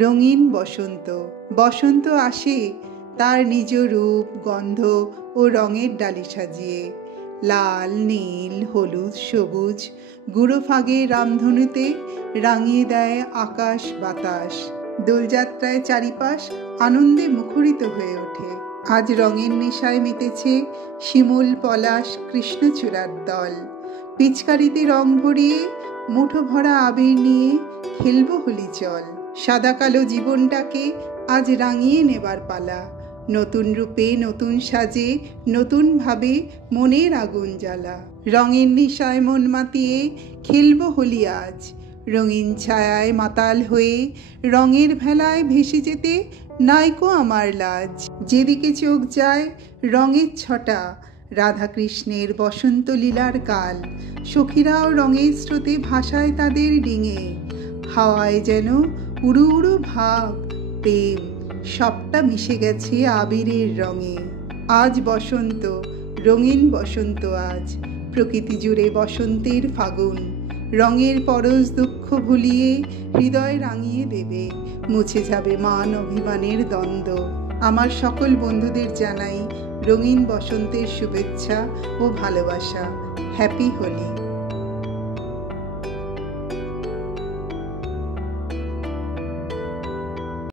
রঙিন বসন্ত। বসন্ত আসে তার নিজ রূপ, গন্ধ ও রঙের ডালি সাজিয়ে। লাল, নীল, হলুদ, সবুজ গুঁড়ো ফাগে রামধনুতে রাঙিয়ে দেয় আকাশ বাতাস। দোলযাত্রায় চারিপাশ আনন্দে মুখরিত হয়ে ওঠে। আজ রঙের নেশায় মেতেছে শিমুল, পলাশ, কৃষ্ণচূড়ার দল। পিচকারিতে রং ভরিয়ে মুঠো ভরা আবির নিয়ে খেলবো হোলি চল। সাদা কালো জীবনটাকে আজ রাঙিয়ে নেবার পালা। নতুন রূপে, নতুন সাজে, নতুন ভাবে মনের আগুন জ্বালা। রঙের নেশায় মন মাতিয়ে খেলবো হোলি আজ। রঙিন ছায়ায় মাতাল হয়ে রঙের ভেলায় ভেসে যেতে নাইকো আমার লাজ। যেদিকে চোখ যায় রঙের ছটা, রাধাকৃষ্ণের বসন্ত লীলার কাল। সখীরাও রঙের স্রোতে ভাসায় তাদের ডিঙে। হাওয়ায় যেন উড়ু উড়ু ভাব, প্রেম সবটা মিশে গেছে আবিরের রঙে। আজ বসন্ত, রঙিন বসন্ত আজ। প্রকৃতি জুড়ে বসন্তের ফাগুন। রঙের পরশ দুঃখ ভুলিয়ে হৃদয় রাঙিয়ে দেবে। মুছে যাবে মান অভিমানের দ্বন্দ্ব। আমার সকল বন্ধুদের জানাই রঙিন বসন্তের শুভেচ্ছা ও ভালোবাসা। হ্যাপি হোলি।